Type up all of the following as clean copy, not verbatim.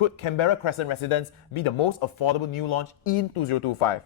Could Canberra Crescent Residences be the most affordable new launch in 2025?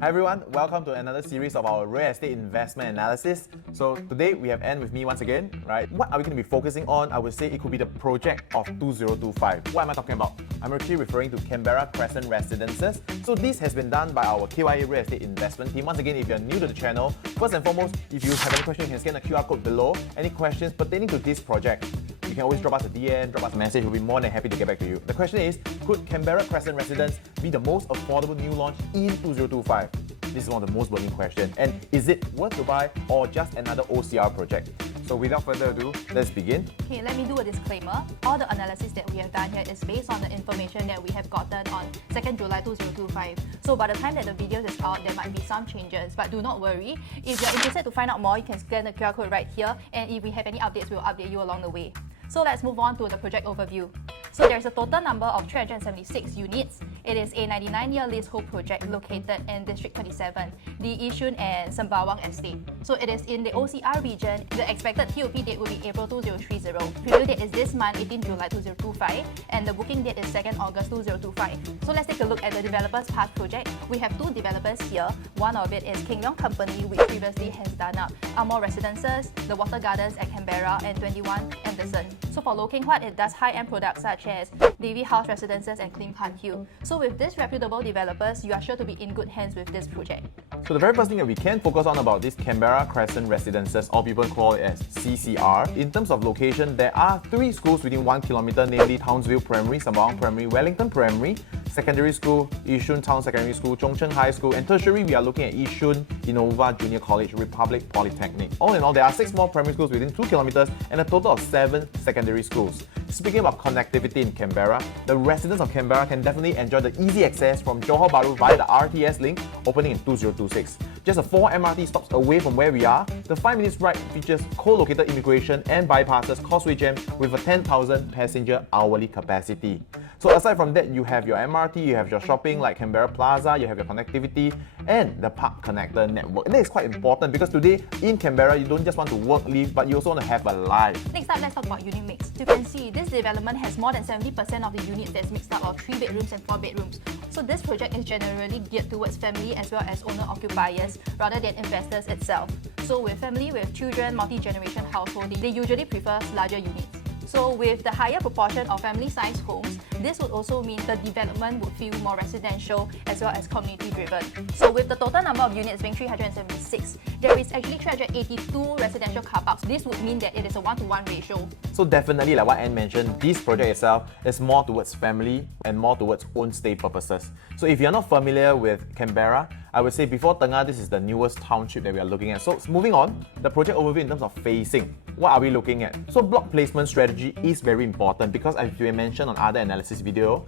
Hi everyone, welcome to another series of our real estate investment analysis. So today we have Anne with me once again, right? What are we going to be focusing on? I would say it could be the project of 2025. What am I talking about? I'm actually referring to Canberra Crescent Residences. So this has been done by our KYA real estate investment team. Once again, if you're new to the channel, first and foremost, if you have any questions, you can scan the QR code below. Any questions pertaining to this project, you can always drop us a DM, drop us a message. We'll be more than happy to get back to you. The question is, could Canberra Crescent Residences be the most affordable new launch in 2025? This is one of the most burning questions. And is it worth to buy or just another OCR project? So without further ado, let's begin. Okay, let me do a disclaimer. All the analysis that we have done here is based on the information that we have gotten on 2nd July 2025. So by the time that the video is out, there might be some changes, but do not worry. If you're interested to find out more, you can scan the QR code right here, and if we have any updates, we'll update you along the way. So let's move on to the project overview. So there's a total number of 376 units. It is a 99-year leasehold project located in District 27, the Yishun and Sembawang estate. So it is in the OCR region. The expected TOP date will be April 2030. Preview date is this month, 18 July 2025, and the booking date is 2nd August 2025. So let's take a look at the developer's past project. We have two developers here. One of it is King Leong Company, which previously has done up Amor Residences, the Water Gardens at Canberra, and 21 Anderson. So for Loh Keng Huat, it does high-end products such as Davy House Residences and Clean Park Hill. So with these reputable developers, you are sure to be in good hands with this project. So the very first thing that we can focus on about this Canberra Crescent Residences, or people call it as CCR. In terms of location, there are 3 schools within 1 kilometer, namely Townsville Primary, Sembawang Primary, Wellington Primary, Secondary School, Yishun Town Secondary School, Zhongcheng High School, and tertiary we are looking at Yishun Innova Junior College, Republic Polytechnic. All in all, there are 6 more primary schools within 2 kilometers and a total of 7 secondary schools. Speaking about connectivity in Canberra, the residents of Canberra can definitely enjoy the easy access from Johor Bahru via the RTS link opening in 2026. Just a 4 MRT stops away from where we are, the 5 minutes ride features co-located immigration and bypasses Causeway Jam with a 10,000 passenger hourly capacity. So aside from that, you have your MRT, you have your shopping like Canberra Plaza, you have your connectivity and the Park Connector network. And that is quite important because today in Canberra, you don't just want to work, live, but you also want to have a life. Next up, let's talk about unit mix. You can see this development has more than 70% of the units that's mixed up of 3 bedrooms and 4 bedrooms. So this project is generally geared towards family as well as owner-occupiers rather than investors itself. So with family with children, multi-generation household, they usually prefer larger units. So with the higher proportion of family-sized homes, this would also mean the development would feel more residential as well as community-driven. So with the total number of units being 376, there is actually 382 residential car parks. This would mean that it is a 1-to-1 ratio. So definitely, like what Anne mentioned, this project itself is more towards family and more towards own stay purposes. So if you're not familiar with Canberra, I would say before Tengah, this is the newest township that we are looking at. So moving on, the project overview in terms of facing. What are we looking at? So block placement strategy is very important because as we mentioned on other analysis video,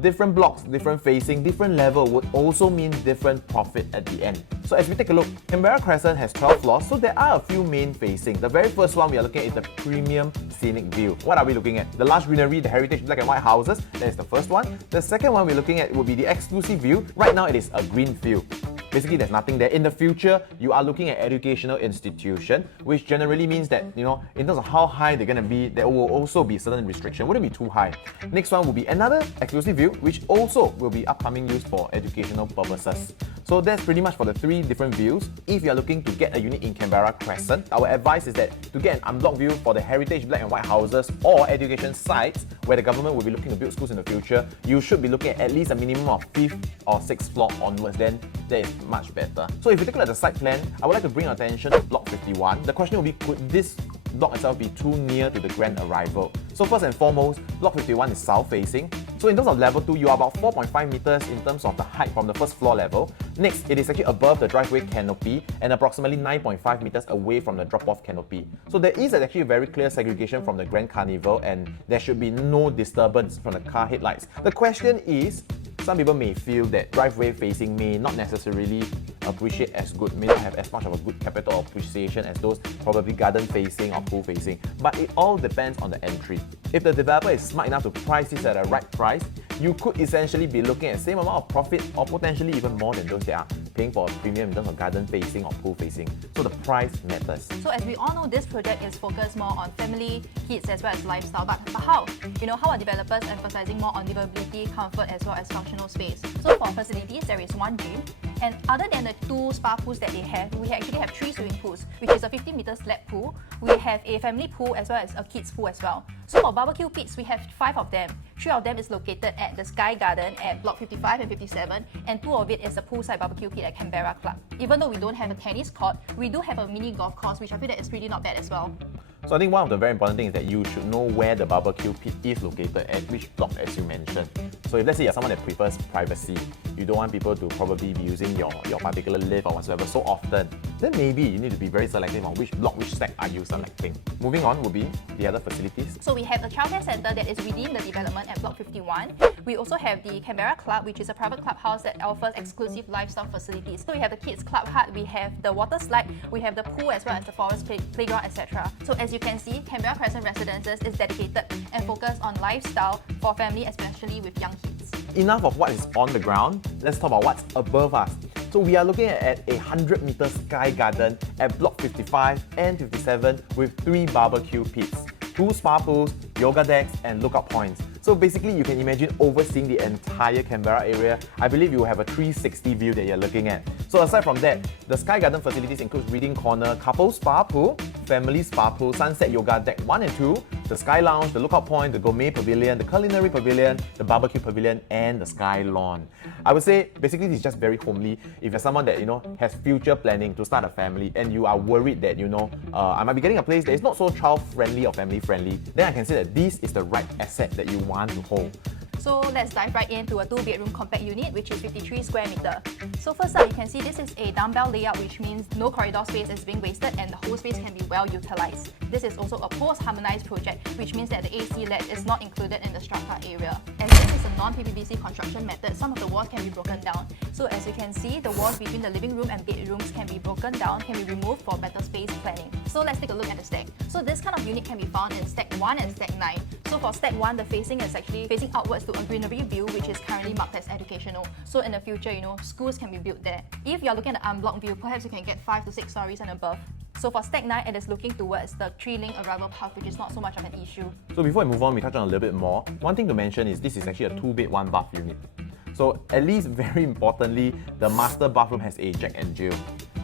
different blocks, different facing, different level would also mean different profit at the end. So as we take a look, Canberra Crescent has 12 floors, so there are a few main facing. The very first one we are looking at is the premium scenic view. What are we looking at? The large greenery, the heritage black and white houses, that is the first one. The second one we're looking at would be the exclusive view. Right now it is a green field. Basically, there's nothing there. In the future, you are looking at educational institution, which generally means that, in terms of how high they're going to be, there will also be certain restriction. Wouldn't be too high. Next one will be another exclusive view, which also will be upcoming use for educational purposes. So that's pretty much for the 3 different views. If you're looking to get a unit in Canberra Crescent, our advice is that to get an unblocked view for the heritage black and white houses or education sites where the government will be looking to build schools in the future, you should be looking at least a minimum of 5th or 6th floor onwards. Then that is much better. So if you take a look at the site plan, I would like to bring your attention to block 51. The question will be, could this block itself be too near to the grand arrival? So first and foremost, block 51 is south facing. So in terms of level 2, you are about 4.5 meters in terms of the height from the first floor level. Next, it is actually above the driveway canopy and approximately 9.5 meters away from the drop-off canopy. So there is actually a very clear segregation from the Grand Carnival and there should be no disturbance from the car headlights. The question is, some people may feel that driveway facing may not necessarily appreciate as good, may not have as much of a good capital appreciation as those probably garden facing or pool facing, but it all depends on the entry. If the developer is smart enough to price this at a right price, you could essentially be looking at the same amount of profit or potentially even more than those that are paying for a premium in terms of garden facing or pool facing. So the price matters. So as we all know, this project is focused more on family, kids as well as lifestyle. But how? How are developers emphasizing more on livability, comfort as well as functional space? So for facilities, there is one gym. And other than the 2 spa pools that they have, we actually have 3 swimming pools, which is a 50-meter slab pool. We have a family pool as well as a kids pool as well. So for barbecue pits, we have 5 of them. 3 of them is located at the Sky Garden at Block 55 and 57, and 2 of it is a poolside barbecue pit at Canberra Club. Even though we don't have a tennis court, we do have a mini golf course, which I feel that is really not bad as well. So I think one of the very important things is that you should know where the barbecue pit is located at which block, as you mentioned. So if let's say you're someone that prefers privacy, you don't want people to probably be using your particular lift or whatsoever so often, then maybe you need to be very selective on which block, which stack are you selecting. Moving on will be the other facilities. So we have the childcare centre that is within the development at Block 51. We also have the Canberra Club, which is a private clubhouse that offers exclusive lifestyle facilities. So we have the kids club hut, we have the water slide, we have the pool as well as the forest playground, etc. So as you can see, Canberra Crescent Residences is dedicated and focused on lifestyle for family, especially with young kids. Enough of what is on the ground, let's talk about what's above us. So we are looking at a 100-meter sky garden at Block 55 and 57 with 3 barbecue pits, 2 spa pools, yoga decks and lookout points. So basically you can imagine overseeing the entire Canberra area. I believe you will have a 360 view that you're looking at. So aside from that, the Sky Garden facilities include reading corner, couple spa pool, family spa pool, sunset yoga deck 1 and 2, the Sky Lounge, the lookout point, the gourmet pavilion, the culinary pavilion, the barbecue pavilion and the Sky Lawn. I would say basically this is just very homely. If you're someone that has future planning to start a family and you are worried that I might be getting a place that is not so child friendly or family friendly, then I can say that this is the right asset that you want to hold. So let's dive right into a 2-bedroom compact unit, which is 53 square meter. So first up, you can see this is a dumbbell layout, which means no corridor space is being wasted and the whole space can be well utilized. This is also a post-harmonized project, which means that the AC LED is not included in the structure area. As this is a non-PPVC construction method, some of the walls can be broken down. So as you can see, the walls between the living room and bedrooms can be broken down, can be removed for better space planning. So let's take a look at the stack. So this kind of unit can be found in Stack 1 and Stack 9. So for Stack 1, the facing is actually facing outwards to a greenery view, which is currently marked as educational. So in the future, schools can be built there. If you're looking at the unblocked view, perhaps you can get 5 to 6 stories and above. So for Stack 9, it is looking towards the 3-link arrival path, which is not so much of an issue. So before we move on, we touch on a little bit more. One thing to mention is this is actually a 2-bed, 1-bath unit. So at least very importantly, the master bathroom has a Jack and Jill.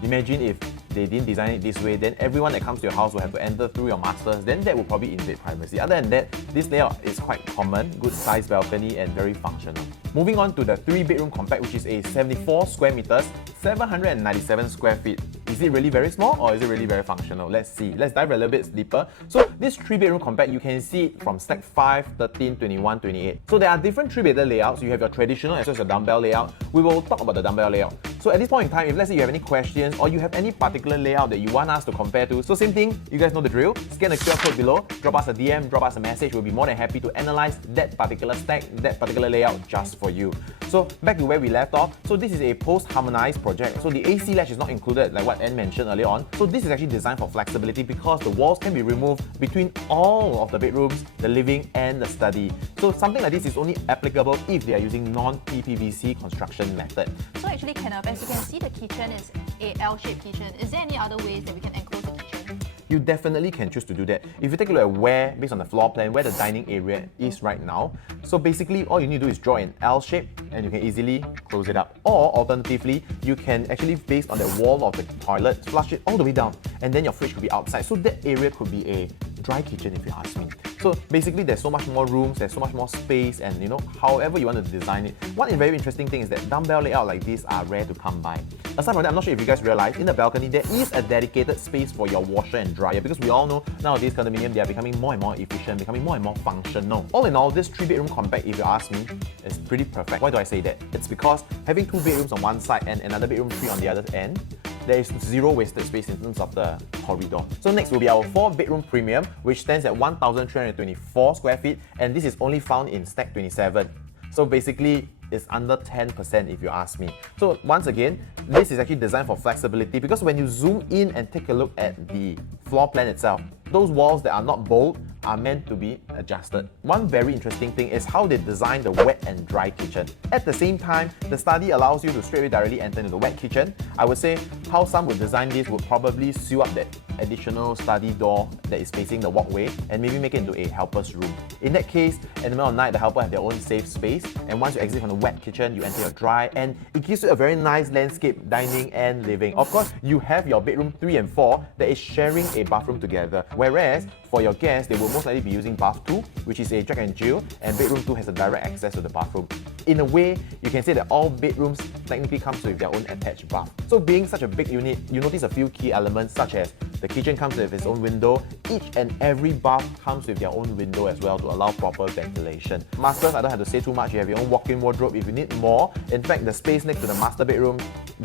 Imagine if they didn't design it this way, then everyone that comes to your house will have to enter through your masters, then that will probably invade privacy. Other than that, this layout is quite common, good size balcony and very functional. Moving on to the 3-bedroom compact, which is a 74 square meters, 797 square feet. Is it really very small or is it really very functional? Let's see. Let's dive a little bit deeper. So this 3-bedroom compact, you can see it from Stack 5, 13, 21, 28. So there are different 3-bedder layouts. You have your traditional as well as your dumbbell layout. We will talk about the dumbbell layout. So at this point in time, if let's say you have any questions or you have any particular layout that you want us to compare to, so same thing, you guys know the drill. Scan the QR code below, drop us a DM, drop us a message. We'll be more than happy to analyze that particular stack, that particular layout just for you. So back to where we left off. So this is a post-harmonized project. So the AC latch is not included like what Anne mentioned earlier on. So this is actually designed for flexibility because the walls can be removed between all of the bedrooms, the living and the study. So something like this is only applicable if they are using non-PPVC construction method. So actually, Kenneth, as you can see, the kitchen is a L-shaped kitchen. Is there any other ways that we can enclose the kitchen? You definitely can choose to do that. If you take a look at where, based on the floor plan, where the dining area is right now, so basically all you need to do is draw an L shape and you can easily close it up. Or alternatively, you can actually, based on the wall of the toilet, flush it all the way down and then your fridge could be outside. So that area could be a dry kitchen if you ask me. So basically there's so much more rooms, there's so much more space and however you want to design it. One very interesting thing is that dumbbell layout like this are rare to come by. Aside from that, I'm not sure if you guys realize, in the balcony there is a dedicated space for your washer and dryer because we all know nowadays condominium they are becoming more and more efficient, becoming more and more functional. All in all, this 3-bedroom compact, if you ask me, is pretty perfect. Why do I say that? It's because having 2 bedrooms on one side and another bedroom 3 on the other end, there is zero wasted space in terms of the corridor. So next will be our 4-bedroom premium, which stands at 1,324 square feet, and this is only found in Stack 27. So basically, it's under 10% if you ask me. So once again, this is actually designed for flexibility because when you zoom in and take a look at the floor plan itself, those walls that are not bold are meant to be adjusted. One very interesting thing is how they design the wet and dry kitchen. At the same time, the study allows you to straightaway directly enter into the wet kitchen. I would say how some would design this would probably sew up that additional study door that is facing the walkway and maybe make it into a helper's room. In that case, in the middle of the night, the helper have their own safe space, and once you exit from the wet kitchen, you enter your dry, and it gives you a very nice landscape dining and living. Of course, you have your bedroom 3 and 4 that is sharing a bathroom together, whereas for your guests, they will most likely be using bath 2, which is a Jack and Jill, and bedroom 2 has a direct access to the bathroom. In a way, you can say that all bedrooms technically comes with their own attached bath. So being such a big unit, you notice a few key elements such as the kitchen comes with its own window. Each and every bath comes with their own window as well to allow proper ventilation. Masters, I don't have to say too much, you have your own walk-in wardrobe if you need more. In fact, the space next to the master bedroom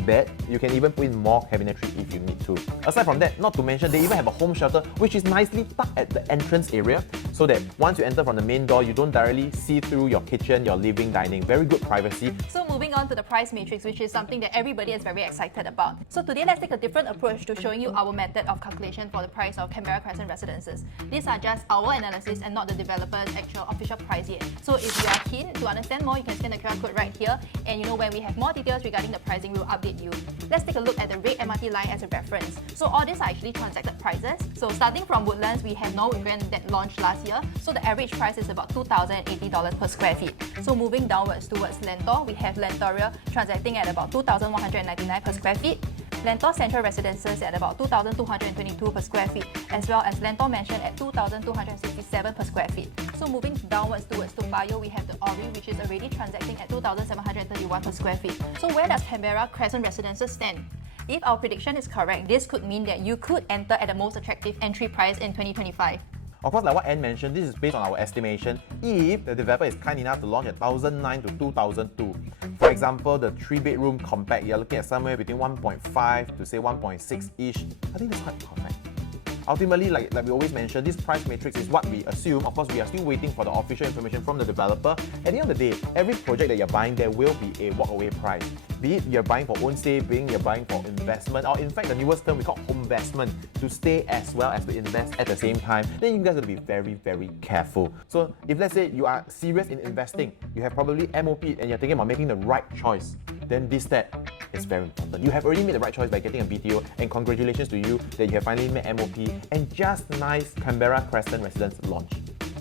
bed, you can even put in more cabinetry if you need to. Aside from that, not to mention, they even have a home shelter which is nicely tucked at the entrance area so that once you enter from the main door, you don't directly see through your kitchen, your living, dining. Very good privacy. So moving on to the price matrix, which is something that everybody is very excited about. So today, let's take a different approach to showing you our method of calculation for the price of Canberra Crescent Residences. These are just our analysis and not the developer's actual official price yet. So if you are keen to understand more, you can scan the QR code right here, and when we have more details regarding the pricing, we'll update you. Let's take a look at the red MRT line as a reference. So all these are actually transacted prices. So starting from Woodlands, we have Norwood Grand that launched last year. So the average price is about $2,080 per square feet. So moving downwards towards Lentor, we have Lentoria transacting at about $2,199 per square feet. Lentor Central Residences at about $2,222 per square feet, as well as Lentor Mansion at $2,267 per square feet. So moving downwards towards Toa Payoh, we have the Ori, which is already transacting at $2,731 per square feet. So where does Canberra Crescent Residences stand? If our prediction is correct, this could mean that you could enter at the most attractive entry price in 2025. Of course, like what Anne mentioned, this is based on our estimation if the developer is kind enough to launch at 1,009 to 2,002. For example, the 3-bedroom compact, you're looking at somewhere between 1.5 to say 1.6-ish. I think that's quite perfect. Ultimately, like we always mention, this price matrix is what we assume. Of course, we are still waiting for the official information from the developer. At the end of the day, every project that you're buying, there will be a walk-away price. Be it you're buying for own stay, be it you're buying for investment, or in fact, the newest term we call home investment, to stay as well as to invest at the same time, then you guys have to be very, very careful. So if let's say you are serious in investing, you have probably MOP and you're thinking about making the right choice, then this step is very important. You have already made the right choice by getting a BTO, and congratulations to you that you have finally made MOP and just nice Canberra Crescent Residence launch.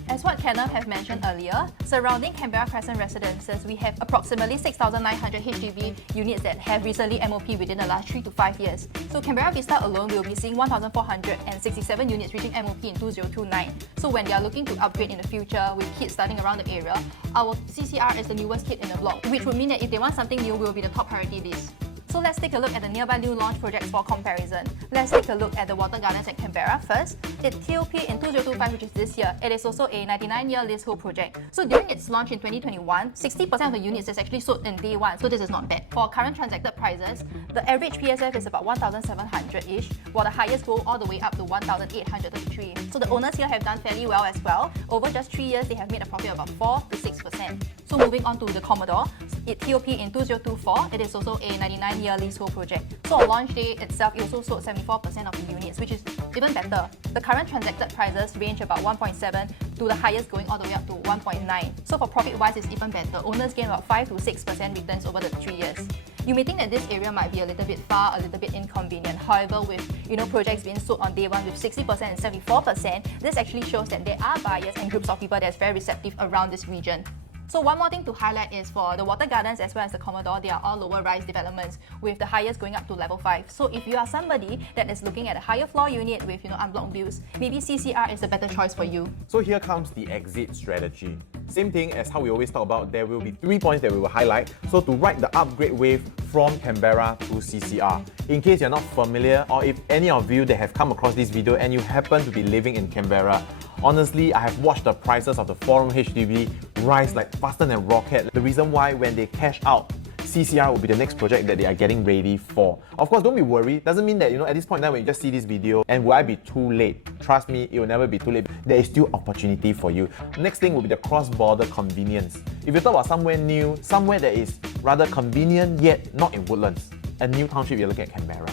As what Kenneth have mentioned earlier, surrounding Canberra Crescent Residences, we have approximately 6,900 HDB units that have recently MOP within the last 3 to 5 years. So Canberra Vista alone will be seeing 1,467 units reaching MOP in 2029. So when they are looking to upgrade in the future with kids starting around the area, our CCR is the newest kid in the block, which would mean that if they want something new, we'll be the top priority list. So let's take a look at the nearby new launch projects for comparison. Let's take a look at the Water Gardens at Canberra first. It TOP in 2025, which is this year. It is also a 99-year leasehold project. So during its launch in 2021, 60% of the units is actually sold in day one, so this is not bad. For current transacted prices, the average PSF is about 1,700-ish, while the highest go all the way up to 1,833. So the owners here have done fairly well as well. Over just 3 years, they have made a profit of about 4 to 6%. So moving on to the Commodore, it TOP in 2024. It is also a 99-year leasehold project. So on launch day itself, it also sold 74% of the units, which is even better. The current transacted prices range about 1.7 to the highest going all the way up to 1.9. So for profit-wise, it's even better. Owners gain about 5 to 6% returns over the 3 years. You may think that this area might be a little bit far, a little bit inconvenient. However, with projects being sold on day one with 60% and 74%, this actually shows that there are buyers and groups of people that's very receptive around this region. So one more thing to highlight is for the Water Gardens as well as the Commodore, they are all lower rise developments with the highest going up to level 5. So if you are somebody that is looking at a higher floor unit with unblocked views, maybe CCR is a better choice for you. So here comes the exit strategy. Same thing as how we always talk about, there will be 3 points that we will highlight. So to ride the upgrade wave from Canberra to CCR. In case you're not familiar, or if any of you that have come across this video and you happen to be living in Canberra, honestly, I have watched the prices of the 4-room HDB rise like faster than rocket. The reason why when they cash out, CCR will be the next project that they are getting ready for. Of course, don't be worried. Doesn't mean that, at this point in time when you just see this video, and will I be too late? Trust me, it will never be too late. There is still opportunity for you. Next thing will be the cross-border convenience. If you talk about somewhere new, somewhere that is rather convenient yet not in Woodlands, a new township, you're looking at Canberra.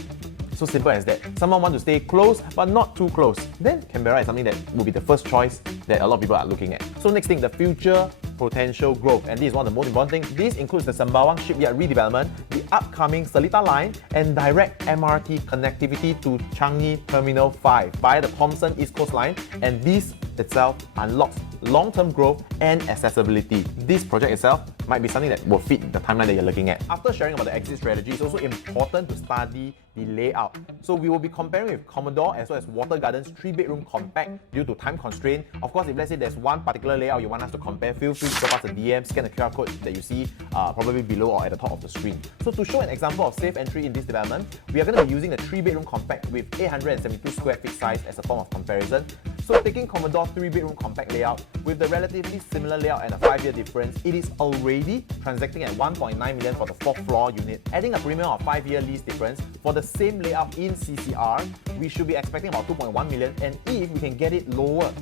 So simple as that. Someone wants to stay close but not too close. Then Canberra is something that will be the first choice that a lot of people are looking at. So next thing, the future potential growth. And this is one of the most important things. This includes the Sembawang shipyard redevelopment, the upcoming Seletar line, and direct MRT connectivity to Changi Terminal 5 via the Thomson East Coast line. And this itself unlocks long-term growth and accessibility. This project itself might be something that will fit the timeline that you're looking at. After sharing about the exit strategy, it's also important to study the layout. So we will be comparing with Commodore as well as Water Gardens 3-bedroom compact due to time constraint. Of course, if let's say there's one particular layout you want us to compare, feel free to drop us a DM, scan the QR code that you see probably below or at the top of the screen. So to show an example of safe entry in this development, we are going to be using the 3-bedroom compact with 872 square feet size as a form of comparison. So taking Commodore 3-bedroom compact layout with the relatively similar layout and a 5-year difference, it is already transacting at 1.9 million for the 4th floor unit, adding a premium of 5-year lease difference. For the same layout in CCR, we should be expecting about 2.1 million, and if we can get it lower,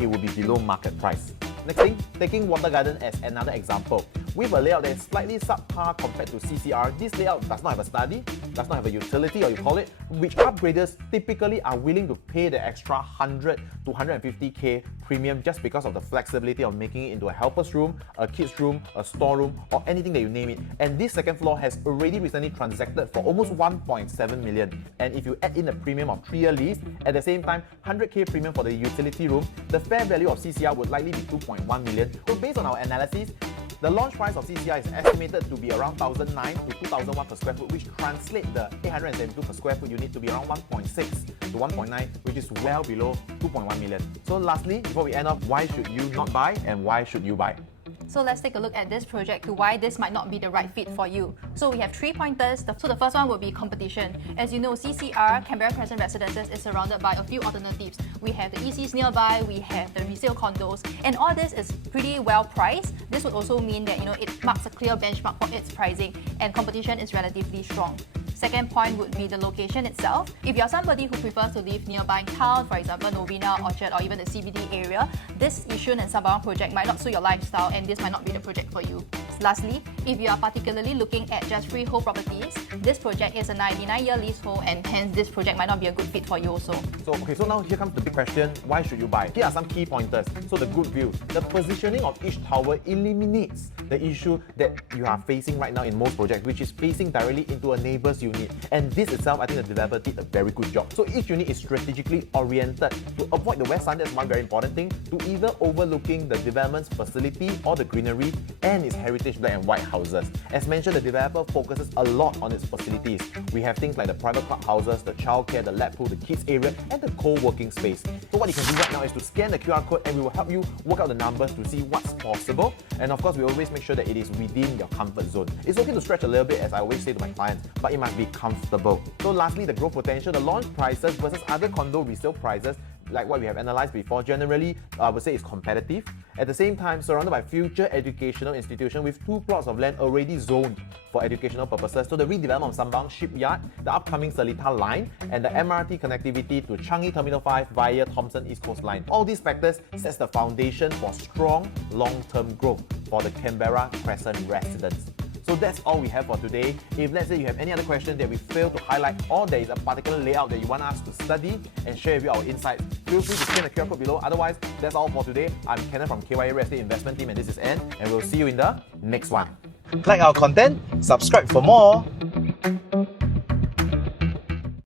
it will be below market price. Next thing, taking Water Garden as another example. With a layout that is slightly subpar compared to CCR, this layout does not have a study, does not have a utility, or you call it, which upgraders typically are willing to pay the extra 100 to 150k premium just because of the flexibility of making it into a helper's room, a kid's room, a storeroom, or anything that you name it. And this second floor has already recently transacted for almost 1.7 million. And if you add in a premium of 3-year lease, at the same time 100k premium for the utility room, the fair value of CCR would likely be 2.1 million. So based on our analysis, the launch price of CCR is estimated to be around 1,009 to 2,001 per square foot, which translates the 872 per square foot unit to be around 1.6 to 1.9, which is well below 2.1 million. So lastly, before we end off, why should you not buy and why should you buy? So let's take a look at this project to why this might not be the right fit for you. So we have 3 pointers. So the first one would be competition. As you know, CCR, Canberra Crescent Residences, is surrounded by a few alternatives. We have the ECs nearby, we have the resale condos, and all this is pretty well priced. This would also mean that it marks a clear benchmark for its pricing, and competition is relatively strong. Second point would be the location itself. If you're somebody who prefers to live nearby town, for example Novena, Orchard, or even the CBD area, this Yishun and Sembawang project might not suit your lifestyle, and this might not be the project for you. Lastly, if you are particularly looking at just freehold properties, this project is a 99-year leasehold, and hence this project might not be a good fit for you also. So now here comes the big question, why should you buy? Here are some key pointers. So the good view, the positioning of each tower eliminates the issue that you are facing right now in most projects, which is facing directly into a neighbor's unit. And this itself, I think the developer did a very good job. So each unit is strategically oriented to avoid the west sun, that's one very important thing, to either overlooking the development's facility or the greenery and its heritage black and white houses. As mentioned, the developer focuses a lot on its facilities. We have things like the private clubhouses, the childcare, the lab pool, the kids area, and the co-working space. So what you can do right now is to scan the QR code and we will help you work out the numbers to see what's possible. And of course, we always make sure that it is within your comfort zone. It's okay to stretch a little bit, as I always say to my clients, but it must be comfortable. So lastly, the growth potential, the launch prices versus other condo resale prices, like what we have analyzed before, generally I would say is competitive. At the same time, surrounded by future educational institutions with 2 plots of land already zoned for educational purposes. So the redevelopment of Sembawang shipyard, the upcoming Seletar line, and the MRT connectivity to Changi Terminal 5 via Thomson East Coast line. All these factors sets the foundation for strong long-term growth for the Canberra Crescent Residence. So that's all we have for today. If let's say you have any other questions that we failed to highlight, or there is a particular layout that you want us to study and share with you our insights, feel free to scan the QR code below. Otherwise, that's all for today. I'm Kenneth from KYA Real Estate Investment Team, and this is Ann, and we'll see you in the next one. Like our content, subscribe for more.